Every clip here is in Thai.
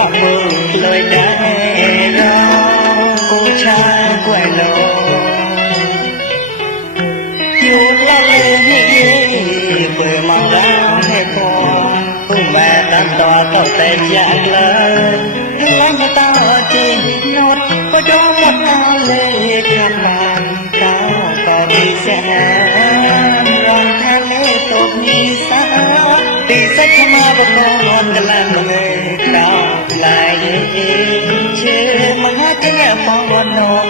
อมือเลยได้รอกูชากล้วยโลอยู่ละเลยนี่เปิดมองแล้วให้พอผู้แม่ตั้งต่อต่อแต่จากเลยแล้วไม่ต้องจริงนดก็โดนหมดเอาเลยขับมันเขาก็ดีแสนวันทะเลตกมีสาตีสักมาบกอนกลางเลยดาวลายเชื่อมาเจ้าฟองวันนอน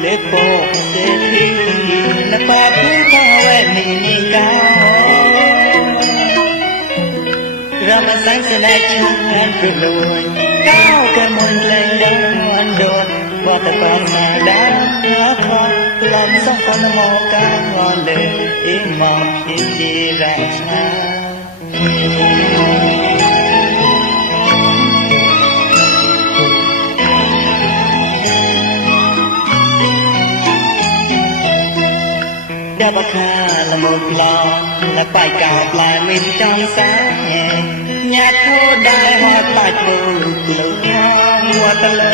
เล็กโบเสียทีและปาพื้นทางแวดนี่ก้าวเรามาสร้างเสน่ห์ชาติกระโดดก้าวกันมนต์เพลงดังวันโดดว่าแต่ก่อนมาดังหาทองลมส่งคนมองก้าวงอนเลยอีมองอีกีราชาđã bắt hà là một lò là bài cả là mình trong sáng nhà thô đại hoa tại phù lục hoang hoa ta lơ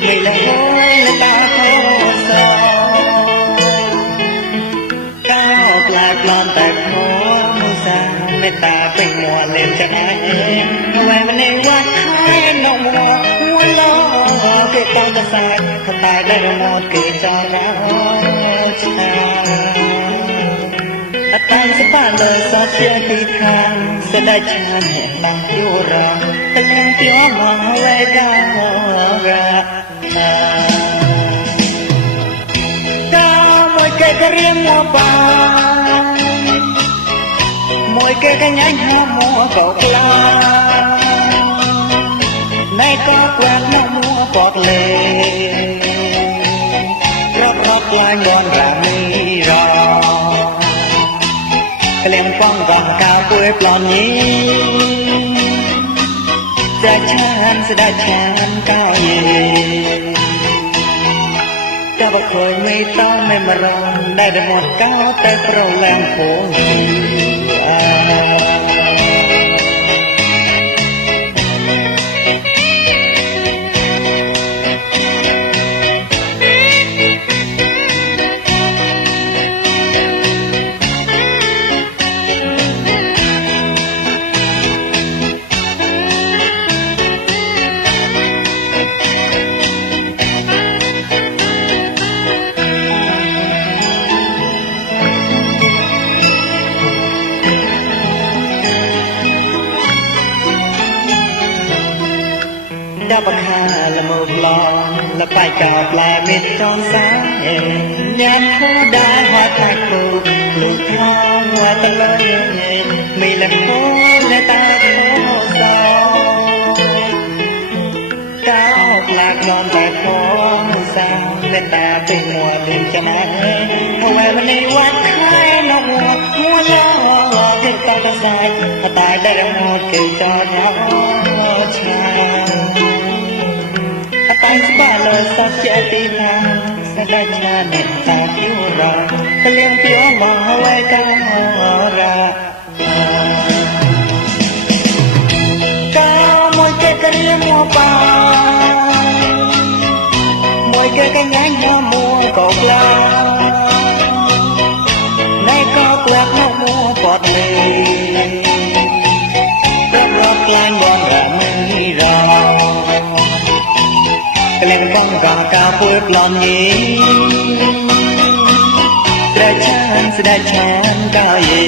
người là hối là ta thô sò cao là lon tại phố mưa xa mẹ ta tình mùa lên cho ai ngoài bên đây quát hai nọ mùa lo cái con ta sai thật tài đây là một cái cho nóตั้งสปาเลยสอดเชียร์ที่ทางเสด็จชาแห่งบางยูรอตะเลียงเตี้ยวมองไว้ดาวราดาวมวยเกยกระเรียงมัวป่ามวยเกยกระยันหามัวเกาะกลาในก็กวาดน้ำมัวปอกเลยรอบลายงอนรามีรอเลี้ยงป้องก่อนกาวป่วยปลอนนี้จะฉันได้ฉันก้าวเย่จะบอกเคยไม่ต้องไม่มารองได้แต่หมดก้าวแต่โปรแรงโผล่đã bắt hà là một lò là phải cả là bên trong sáng nhát khô đá hoa thạch phù lục thong hoa ta lơ mình là khô là ta khô sao cao lạc non tại khô sao nên ta tình mùa đêm cho má mùa mà này quát khai nó mùa lo cái tao ta sai tại đây là một kỳ cho nhau cha tay ba lời sao che tim hàng sẽ đã cha nền ta yêu rồi ta liên tiếng mò quay ca ra cao môi cây cây mua ba môi cây cây nhánh nhau mua cột la nay có quạt nó mua bọt lì rớt lan bom ra mây rồiเลี้ยงบ้องกากาป่วยปลอมนี้ได้ฉันก้าวเย่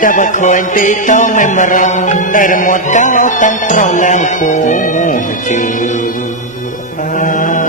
จะบอกคอยตีต้องไม่มารองได้หมดก้าวตั้งตรองแรงโผล่จืด